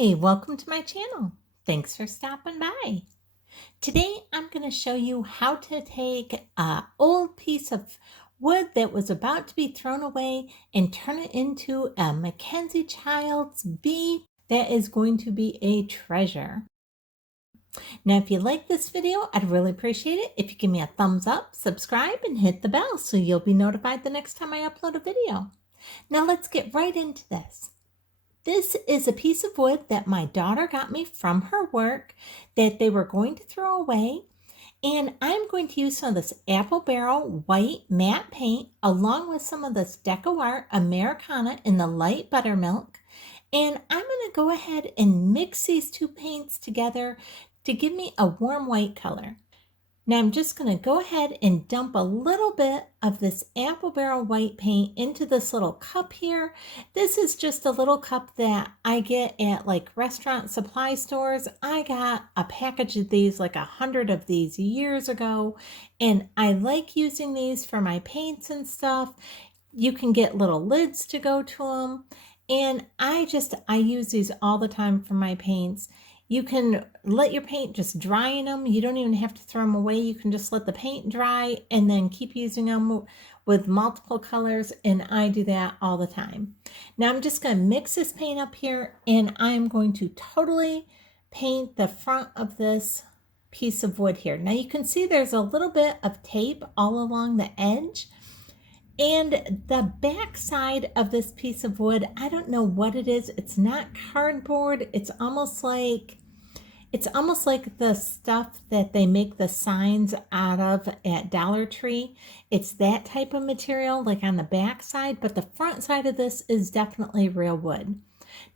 Hi, welcome to my channel. Thanks for stopping by. Today I'm going to show you how to take an old piece of wood that was about to be thrown away and turn it into a MacKenzie child's bee that is going to be a treasure. Now, if you like this video, I'd really appreciate it if you give me a thumbs up, subscribe, and hit the bell so you'll be notified the next time I upload a video. Now let's get right into this. This is a piece of wood that my daughter got me from her work that they were going to throw away. And I'm going to use some of this apple barrel white matte paint along with some of this Decor Americana in the light buttermilk. And I'm going to go ahead and mix these two paints together to give me a warm white color. Now I'm just going to go ahead and dump a little bit of this apple barrel white paint into this little cup here. This is just a little cup that I get at like restaurant supply stores. I got a package of these, like 100 of these years ago, and I like using these for my paints and stuff. You can get little lids to go to them, and I use these all the time for my paints. You can let your paint just dry in them. You don't even have to throw them away. You can just let the paint dry and then keep using them with multiple colors, and I do that all the time. Now I'm just going to mix this paint up here, and I'm going to totally paint the front of this piece of wood here. Now you can see there's a little bit of tape all along the edge. And the back side of this piece of wood, I don't know what it is. It's not cardboard. It's almost like the stuff that they make the signs out of at Dollar Tree. It's that type of material, like on the back side, but the front side of this is definitely real wood.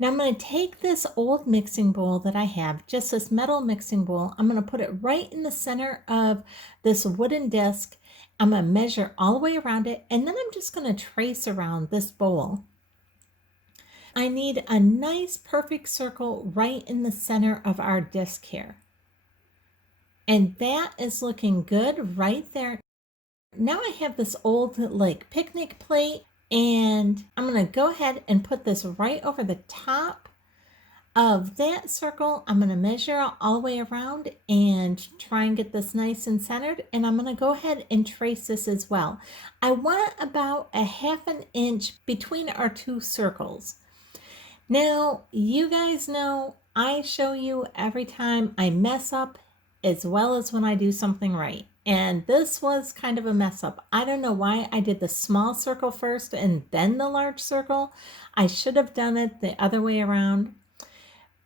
Now I'm going to take this old mixing bowl that I have, just this metal mixing bowl. I'm going to put it right in the center of this wooden disc. I'm going to measure all the way around it, and then I'm just going to trace around this bowl. I need a nice perfect circle right in the center of our disc here. And that is looking good right there. Now I have this old like picnic plate, and I'm going to go ahead and put this right over the top of that circle. I'm going to measure all the way around and try and get this nice and centered, and I'm going to go ahead and trace this as well. I want about a ½ inch between our two circles. Now you guys know I show you every time I mess up as well as when I do something right, and this was kind of a mess up. I don't know why I did the small circle first and then the large circle. I should have done it the other way around.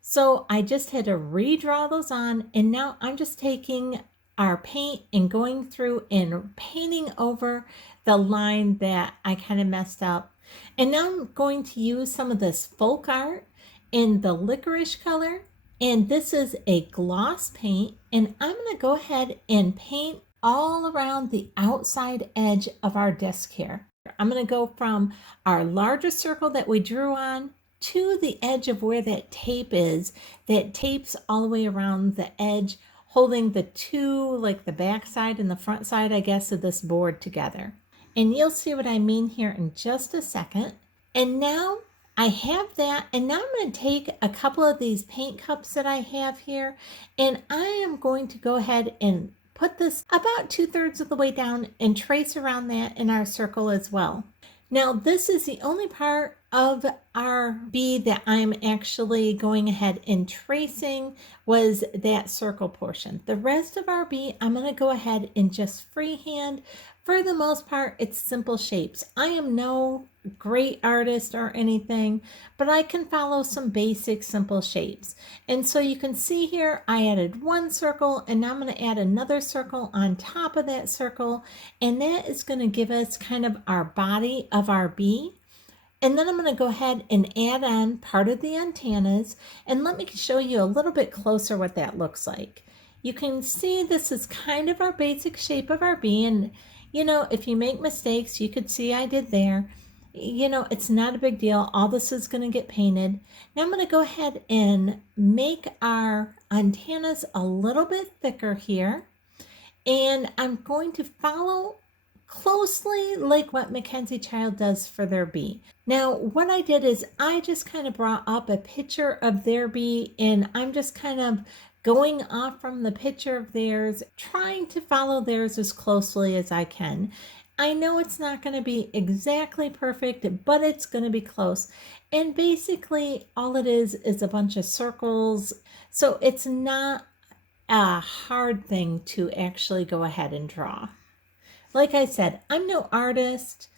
So I just had to redraw those on, and now I'm just taking our paint and going through and painting over the line that I kind of messed up. And now I'm going to use some of this folk art in the licorice color, and this is a gloss paint, and I'm going to go ahead and paint all around the outside edge of our disc here. I'm going to go from our larger circle that we drew on to the edge of where that tape is, that tapes all the way around the edge, holding the two, like the back side and the front side, I guess, of this board together. And you'll see what I mean here in just a second. And now I have that, and now I'm going to take a couple of these paint cups that I have here, and I am going to go ahead and put this about 2/3 of the way down and trace around that in our circle as well. Now this is the only part of our bee that I'm actually going ahead and tracing, was that circle portion. The rest of our bee, I'm going to go ahead and just freehand. For the most part, it's simple shapes. I am no great artist or anything, but I can follow some basic simple shapes. And so you can see here, I added one circle, and now I'm going to add another circle on top of that circle, and that is going to give us kind of our body of our bee. And then I'm going to go ahead and add on part of the antennas, and let me show you a little bit closer what that looks like. You can see this is kind of our basic shape of our bee, and you know, if you make mistakes, you could see I did there. You know, it's not a big deal. All this is going to get painted. Now I'm going to go ahead and make our antennas a little bit thicker here, and I'm going to follow closely like what Mackenzie Child does for their bee. Now, what I did is I just kind of brought up a picture of their bee, and I'm just kind of going off from the picture of theirs, trying to follow theirs as closely as I can. I know it's not going to be exactly perfect, but it's going to be close. And basically, all it is a bunch of circles. So it's not a hard thing to actually go ahead and draw. Like I said, I'm no artist.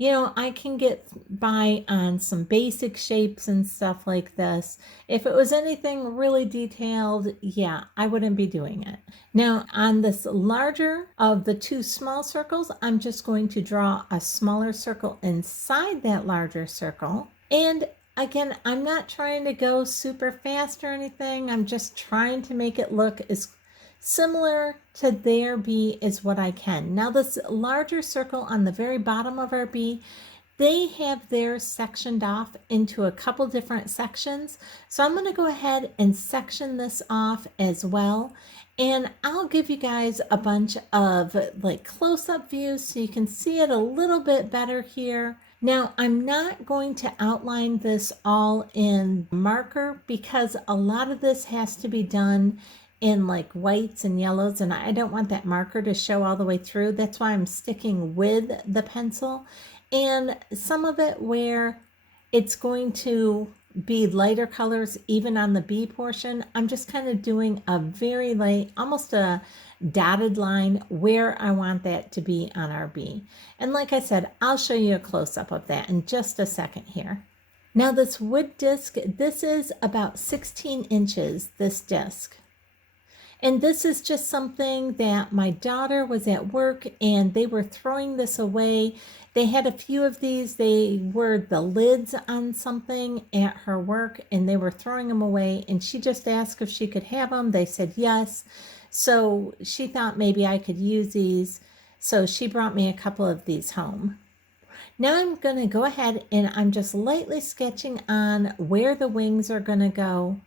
You know, I can get by on some basic shapes and stuff like this. If it was anything really detailed, yeah, I wouldn't be doing it. Now, on this larger of the two small circles, I'm just going to draw a smaller circle inside that larger circle. And again, I'm not trying to go super fast or anything. I'm just trying to make it look as similar to their bee is what I can. Now this larger circle on the very bottom of our bee, they have theirs sectioned off into a couple different sections. So I'm going to go ahead and section this off as well. And I'll give you guys a bunch of like close-up views so you can see it a little bit better here. Now, I'm not going to outline this all in marker because a lot of this has to be done in like whites and yellows, and I don't want that marker to show all the way through. That's why I'm sticking with the pencil. And some of it where it's going to be lighter colors even on the B portion, I'm just kind of doing a very light, almost a dotted line where I want that to be on our B. And like I said, I'll show you a close-up of that in just a second here. Now this wood disc, this is about 16 inches, this disc. And this is just something that my daughter was at work and they were throwing this away. They had a few of these. They were the lids on something at her work and they were throwing them away. And she just asked if she could have them. They said yes. So she thought maybe I could use these. So she brought me a couple of these home. Now I'm going to go ahead and I'm just lightly sketching on where the wings are going to go.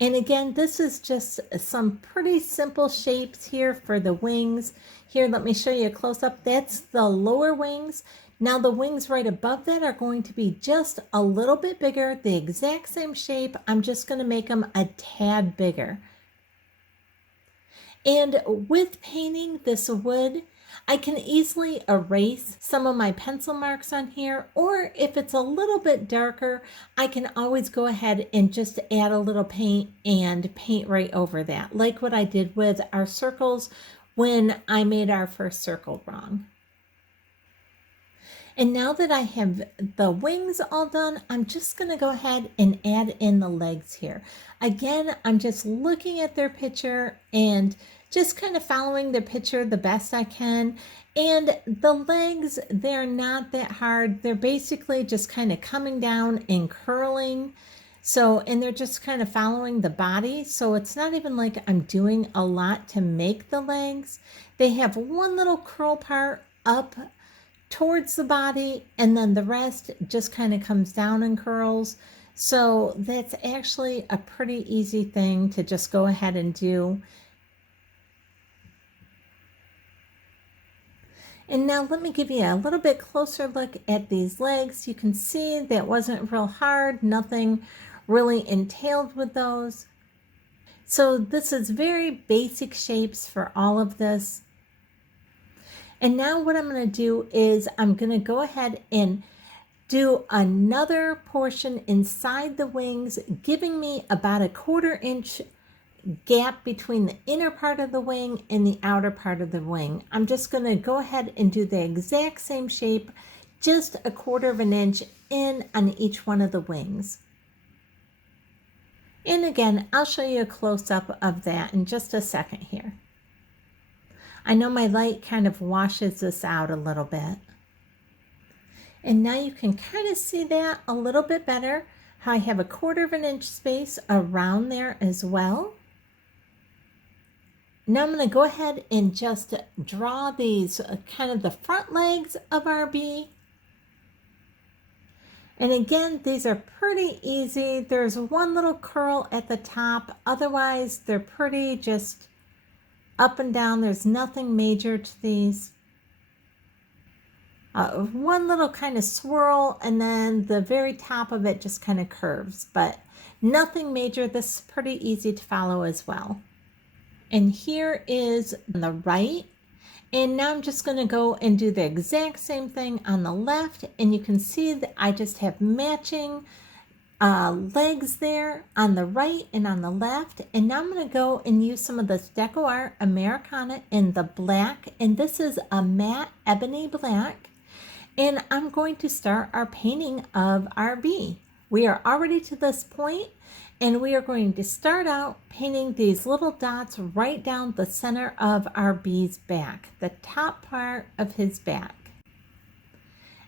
And again, this is just some pretty simple shapes here for the wings. Here, let me show you a close-up. That's the lower wings. Now the wings right above that are going to be just a little bit bigger, the exact same shape. I'm just going to make them a tad bigger. And with painting this wood, I can easily erase some of my pencil marks on here, or if it's a little bit darker, I can always go ahead and just add a little paint and paint right over that, like what I did with our circles when I made our first circle wrong. And now that I have the wings all done, I'm just going to go ahead and add in the legs here. Again, I'm just looking at their picture and just kind of following their picture the best I can. And the legs, they're not that hard. They're basically just kind of coming down and curling. So, and they're just kind of following the body. So it's not even like I'm doing a lot to make the legs. They have one little curl part up towards the body, and then the rest just kind of comes down and curls. So that's actually a pretty easy thing to just go ahead and do. And now let me give you a little bit closer look at these legs. You can see that wasn't real hard, nothing really entailed with those. So this is very basic shapes for all of this. And now what I'm going to do is I'm going to go ahead and do another portion inside the wings, giving me about a 1/4 inch gap between the inner part of the wing and the outer part of the wing. I'm just going to go ahead and do the exact same shape, just a 1/4 inch in on each one of the wings. And again, I'll show you a close-up of that in just a second here. I know my light kind of washes this out a little bit. And now you can kind of see that a little bit better, how I have a 1/4 inch space around there as well. Now I'm going to go ahead and just draw these kind of the front legs of our bee. And again, these are pretty easy. There's one little curl at the top. Otherwise, they're pretty just up and down. There's nothing major to these. One little kind of swirl, and then the very top of it just kind of curves, but nothing major. This is pretty easy to follow as well. And here is on the right. And now I'm just going to go and do the exact same thing on the left. And you can see that I just have matching legs there on the right and on the left. And now I'm going to go and use some of this Decor Americana in the black. And this is a matte ebony black. And I'm going to start our painting of our bee. We are already to this point, and we are going to start out painting these little dots right down the center of our bee's back, the top part of his back.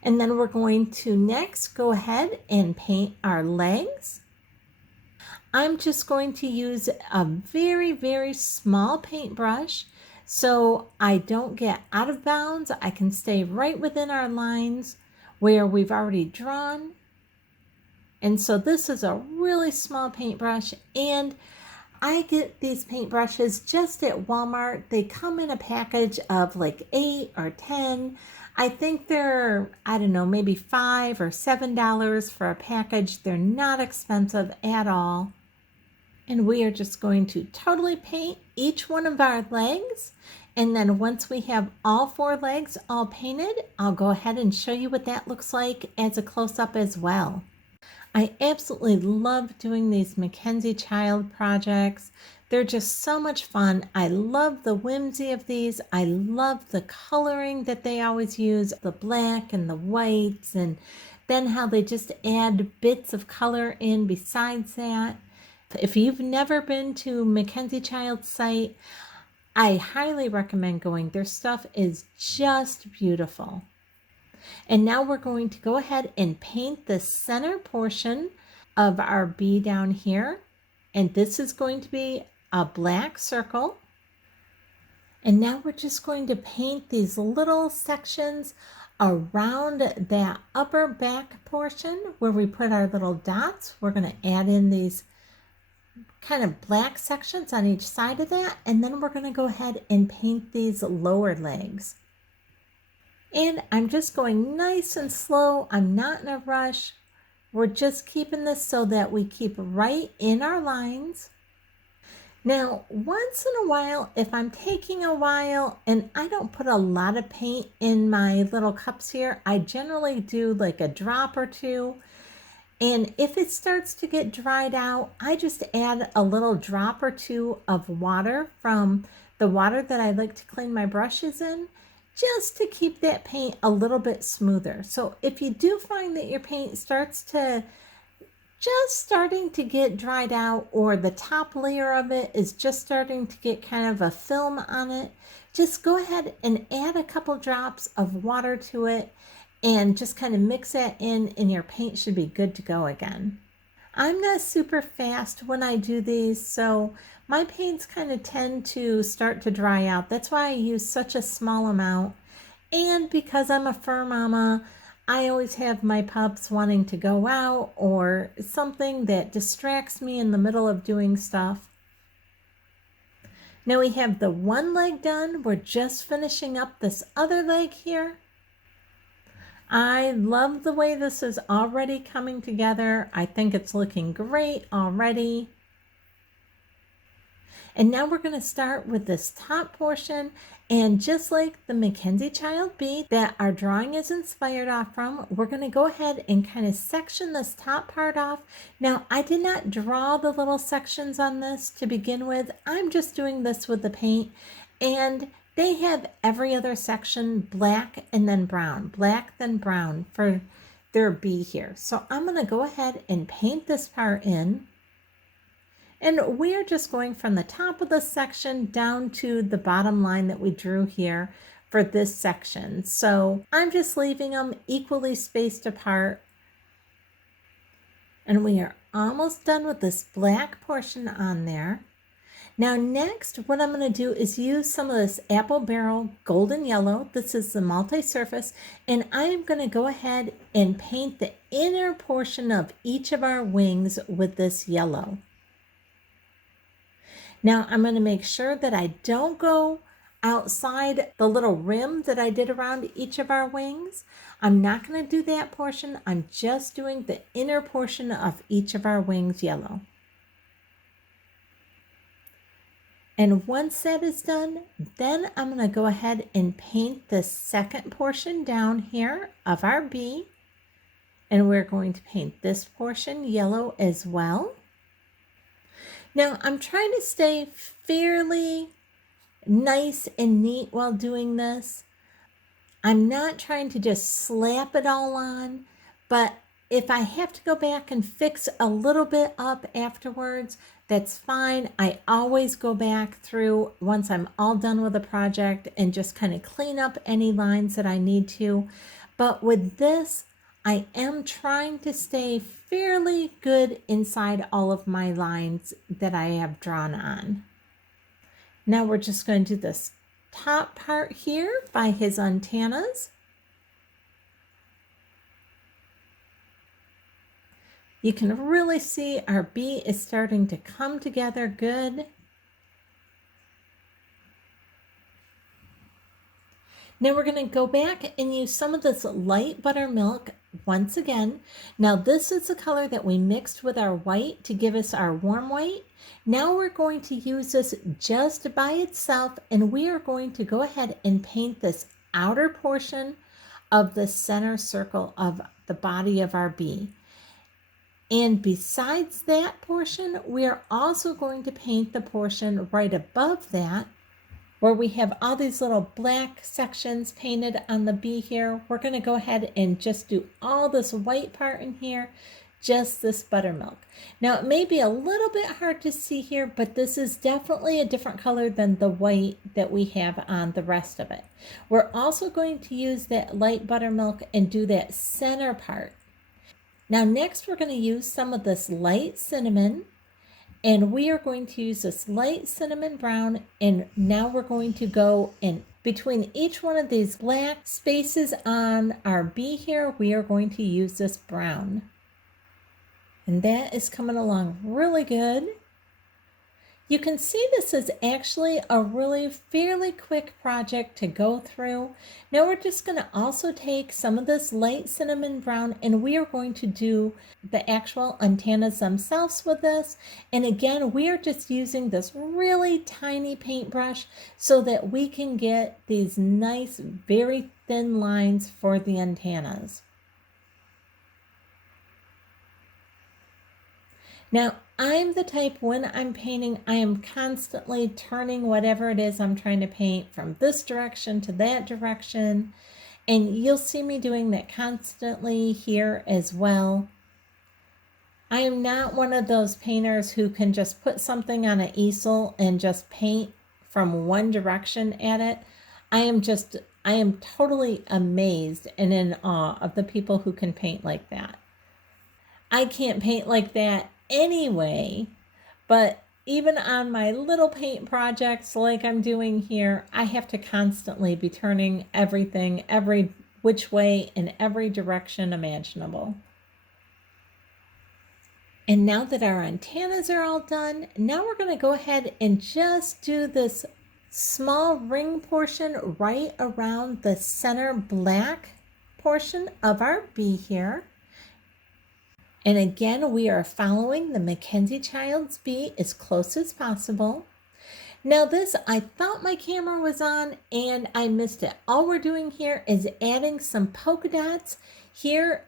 And then we're going to next go ahead and paint our legs. I'm just going to use a very, very small paintbrush so I don't get out of bounds. I can stay right within our lines where we've already drawn. And so this is a really small paintbrush, and I get these paintbrushes just at Walmart. They come in a package of like 8 or 10. I think they're, I don't know, maybe $5 or $7 for a package. They're not expensive at all. And we are just going to totally paint each one of our legs. And then once we have all 4 legs all painted, I'll go ahead and show you what that looks like as a close-up as well. I absolutely love doing these MacKenzie child projects. They're just so much fun. I love the whimsy of these. I love the coloring that they always use, the black and the whites, and then how they just add bits of color in besides that. If you've never been to MacKenzie Child's site, I highly recommend going. Their stuff is just beautiful. And now we're going to go ahead and paint the center portion of our bee down here. And this is going to be a black circle. And now we're just going to paint these little sections around that upper back portion where we put our little dots. We're going to add in these kind of black sections on each side of that, and then we're going to go ahead and paint these lower legs. And I'm just going nice and slow. I'm not in a rush. We're just keeping this so that we keep right in our lines. Now, once in a while, if I'm taking a while and I don't put a lot of paint in my little cups here, I generally do like a drop or two. And if it starts to get dried out, I just add a little drop or two of water from the water that I like to clean my brushes in, just to keep that paint a little bit smoother. So if you do find that your paint starts to starting to get dried out, or the top layer of it is just starting to get kind of a film on it, just go ahead and add a couple drops of water to it and just kind of mix that in, and your paint should be good to go again. I'm not super fast when I do these, so my paints kind of tend to start to dry out. That's why I use such a small amount. And because I'm a fur mama, I always have my pups wanting to go out or something that distracts me in the middle of doing stuff. Now we have the one leg done. We're just finishing up this other leg here. I love the way this is already coming together. I think it's looking great already. And now we're going to start with this top portion, and just like the MacKenzie Child bee that our drawing is inspired off from, we're going to go ahead and kind of section this top part off. Now, I did not draw the little sections on this to begin with. I'm just doing this with the paint, and they have every other section black and then brown, black then brown for their bee here. So I'm going to go ahead and paint this part in. And we're just going from the top of the section down to the bottom line that we drew here for this section. So I'm just leaving them equally spaced apart. And we are almost done with this black portion on there. Now next, what I'm going to do is use some of this Apple Barrel Golden Yellow. This is the multi-surface. And I am going to go ahead and paint the inner portion of each of our wings with this yellow. Now I'm going to make sure that I don't go outside the little rim that I did around each of our wings. I'm not going to do that portion. I'm just doing the inner portion of each of our wings yellow. And once that is done, then I'm going to go ahead and paint the second portion down here of our bee. And we're going to paint this portion yellow as well. Now I'm trying to stay fairly nice and neat while doing this. I'm not trying to just slap it all on, but if I have to go back and fix a little bit up afterwards, that's fine. I always go back through once I'm all done with a project and just kind of clean up any lines that I need to. But with this, I am trying to stay fairly good inside all of my lines that I have drawn on. Now we're just going to do this top part here by his antennas. You can really see our bee is starting to come together good. Now we're going to go back and use some of this light buttermilk once again. Now this is the color that we mixed with our white to give us our warm white. Now we're going to use this just by itself, and we are going to go ahead and paint this outer portion of the center circle of the body of our bee. And besides that portion, we are also going to paint the portion right above that, where we have all these little black sections painted on the bee here. We're going to go ahead and just do all this white part in here, just this buttermilk. Now it may be a little bit hard to see here, but this is definitely a different color than the white that we have on the rest of it. We're also going to use that light buttermilk and do that center part. Now next we're going to use some of this light cinnamon, and we are going to use this light cinnamon brown, and now we're going to go in between each one of these black spaces on our bee here, we are going to use this brown. And that is coming along really good. You can see this is actually a really fairly quick project to go through. Now we're just going to also take some of this light cinnamon brown, and we are going to do the actual antennas themselves with this. And again, we are just using this really tiny paintbrush so that we can get these nice, very thin lines for the antennas. Now, I'm the type, when I'm painting, I am constantly turning whatever it is I'm trying to paint from this direction to that direction. And you'll see me doing that constantly here as well. I am not one of those painters who can just put something on an easel and just paint from one direction at it. I am totally amazed and in awe of the people who can paint like that. I can't paint like that anyway, but even on my little paint projects like I'm doing here, I have to constantly be turning everything every which way in every direction imaginable. And now that our antennas are all done, now we're going to go ahead and just do this small ring portion right around the center black portion of our bee here. And again, we are following the MacKenzie Child's bee as close as possible. Now this, I thought my camera was on and I missed it. All we're doing here is adding some polka dots here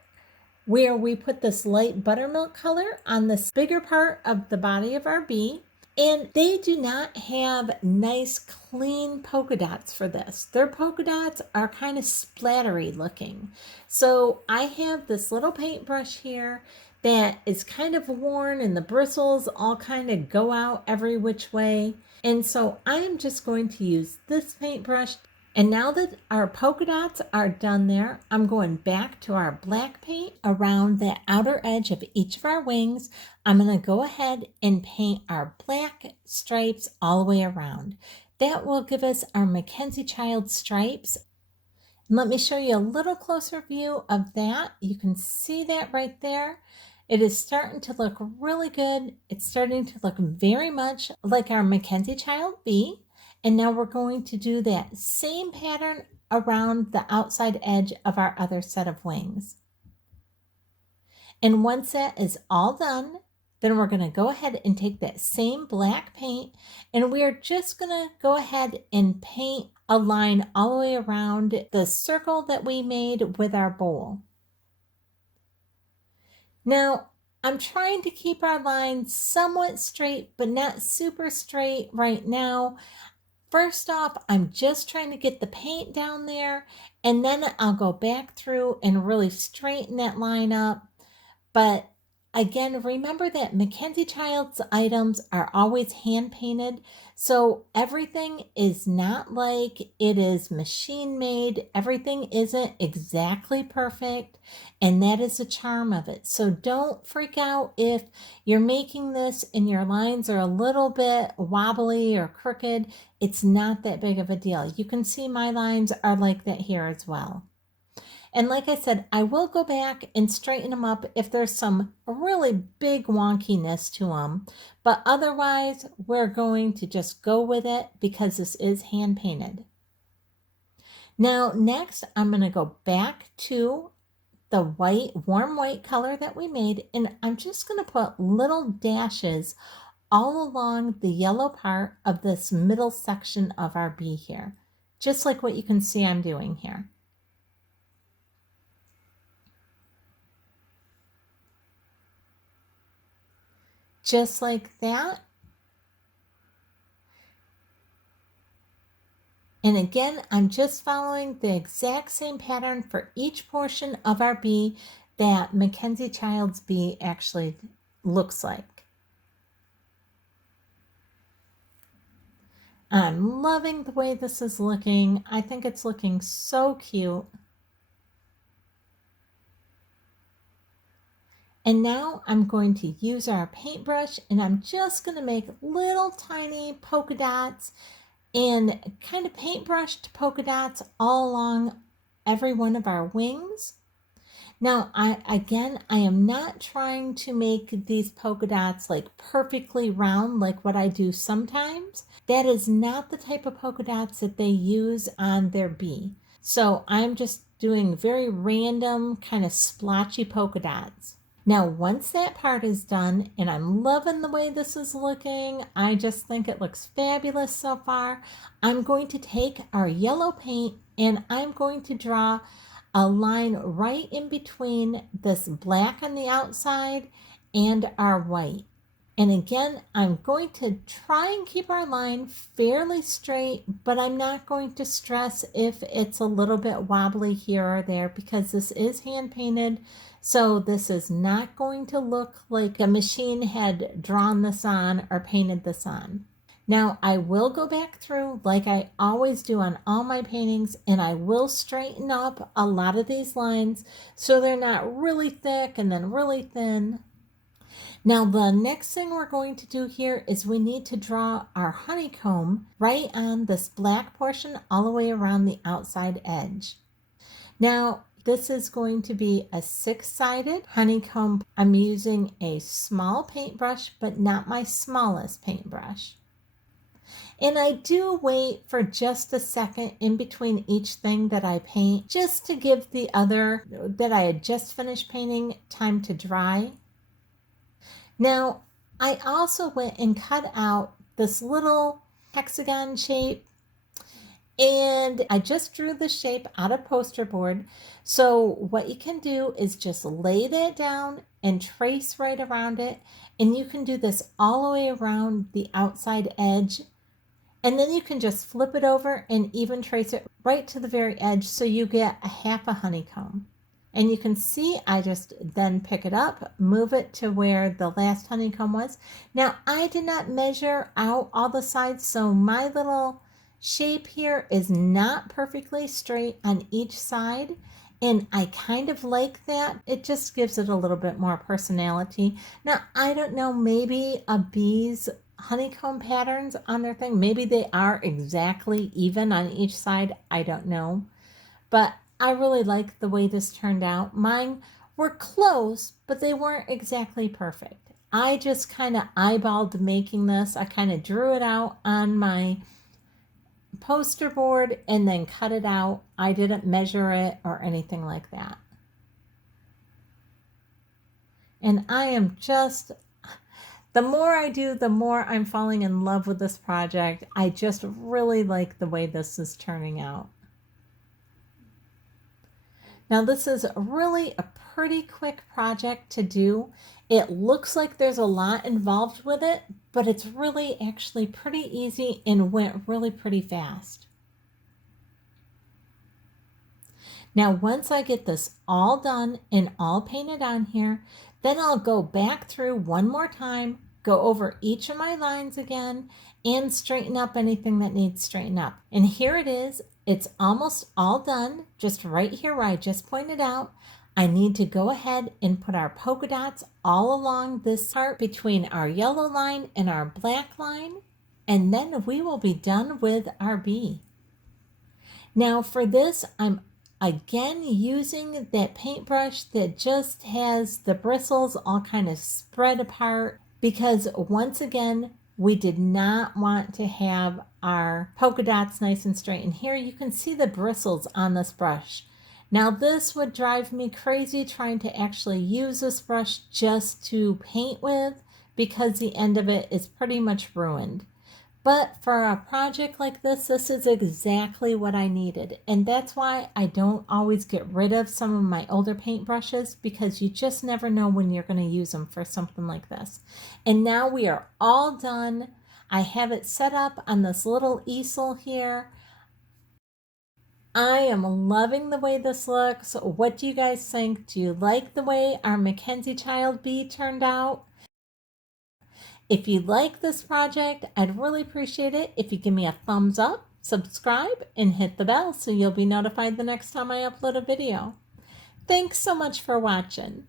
where we put this light buttermilk color on this bigger part of the body of our bee. And they do not have nice, clean polka dots for this. Their polka dots are kind of splattery looking. So I have this little paintbrush here that is kind of worn and the bristles all kind of go out every which way. And so I am just going to use this paintbrush. And now that our polka dots are done there, I'm going back to our black paint around the outer edge of each of our wings. I'm going to go ahead and paint our black stripes all the way around. That will give us our MacKenzie Child stripes. And let me show you a little closer view of that. You can see that right there. It is starting to look really good. It's starting to look very much like our MacKenzie child bee. And now we're going to do that same pattern around the outside edge of our other set of wings. And once that is all done, then we're going to go ahead and take that same black paint, and we are just going to go ahead and paint a line all the way around the circle that we made with our bowl. Now, I'm trying to keep our line somewhat straight, but not super straight right now. First off, I'm just trying to get the paint down there, and then I'll go back through and really straighten that line up. But again, remember that MacKenzie Child's items are always hand painted. So everything is not like it is machine made. Everything isn't exactly perfect. And that is the charm of it. So don't freak out if you're making this and your lines are a little bit wobbly or crooked. It's not that big of a deal. You can see my lines are like that here as well. And like I said, I will go back and straighten them up if there's some really big wonkiness to them. But otherwise, we're going to just go with it because this is hand painted. Now, next, I'm going to go back to the white, warm white color that we made. And I'm just going to put little dashes all along the yellow part of this middle section of our bee here. Just like what you can see I'm doing here. Just like that. And again, I'm just following the exact same pattern for each portion of our bee that MacKenzie Child's bee actually looks like. I'm loving the way this is looking. I think it's looking so cute. And now I'm going to use our paintbrush, and I'm just going to make little tiny polka dots and kind of paintbrushed polka dots all along every one of our wings. Now, I am not trying to make these polka dots like perfectly round like what I do sometimes. That is not the type of polka dots that they use on their bee. So I'm just doing very random kind of splotchy polka dots. Now, once that part is done, and I'm loving the way this is looking, I just think it looks fabulous so far, I'm going to take our yellow paint and I'm going to draw a line right in between this black on the outside and our white. And again, I'm going to try and keep our line fairly straight, but I'm not going to stress if it's a little bit wobbly here or there because this is hand painted. So this is not going to look like a machine had drawn this on or painted this on. Now I will go back through like I always do on all my paintings, and I will straighten up a lot of these lines so they're not really thick and then really thin. Now the next thing we're going to do here is we need to draw our honeycomb right on this black portion all the way around the outside edge. Now this is going to be a 6-sided honeycomb. I'm using a small paintbrush, but not my smallest paintbrush. And I do wait for just a second in between each thing that I paint, just to give the other that I had just finished painting time to dry. Now, I also went and cut out this little hexagon shape, and I just drew the shape out of poster board. So what you can do is just lay that down and trace right around it, and you can do this all the way around the outside edge. And then you can just flip it over and even trace it right to the very edge so you get a half a honeycomb. And you can see I just then pick it up, move it to where the last honeycomb was. Now I did not measure out all the sides, so my little shape here is not perfectly straight on each side. And I kind of like that. It just gives it a little bit more personality. Now, I don't know, maybe a bee's honeycomb patterns on their thing, maybe they are exactly even on each side. I don't know. But I really like the way this turned out. Mine were close, but they weren't exactly perfect. I just kind of eyeballed making this. I kind of drew it out on my poster board and then cut it out. I didn't measure it or anything like that. And I am just, the more I do, the more I'm falling in love with this project. I just really like the way this is turning out. Now this is really a pretty quick project to do. It looks like there's a lot involved with it, but it's really actually pretty easy and went really pretty fast. Now once I get this all done and all painted on here, then I'll go back through one more time, go over each of my lines again, and straighten up anything that needs straightened up. And here it is. It's almost all done, just right here where I just pointed out. I need to go ahead and put our polka dots all along this part between our yellow line and our black line, and then we will be done with our bee. Now for this, I'm again using that paintbrush that just has the bristles all kind of spread apart, because once again, we did not want to have our polka dots nice and straight. And here you can see the bristles on this brush. Now this would drive me crazy trying to actually use this brush just to paint with, because the end of it is pretty much ruined. But for a project like this is exactly what I needed. And that's why I don't always get rid of some of my older paintbrushes, because you just never know when you're going to use them for something like this. And now we are all done. I have it set up on this little easel here. I am loving the way this looks. What do you guys think? Do you like the way our MacKenzie child bee turned out? If you like this project, I'd really appreciate it if you give me a thumbs up, subscribe, and hit the bell so you'll be notified the next time I upload a video. Thanks so much for watching.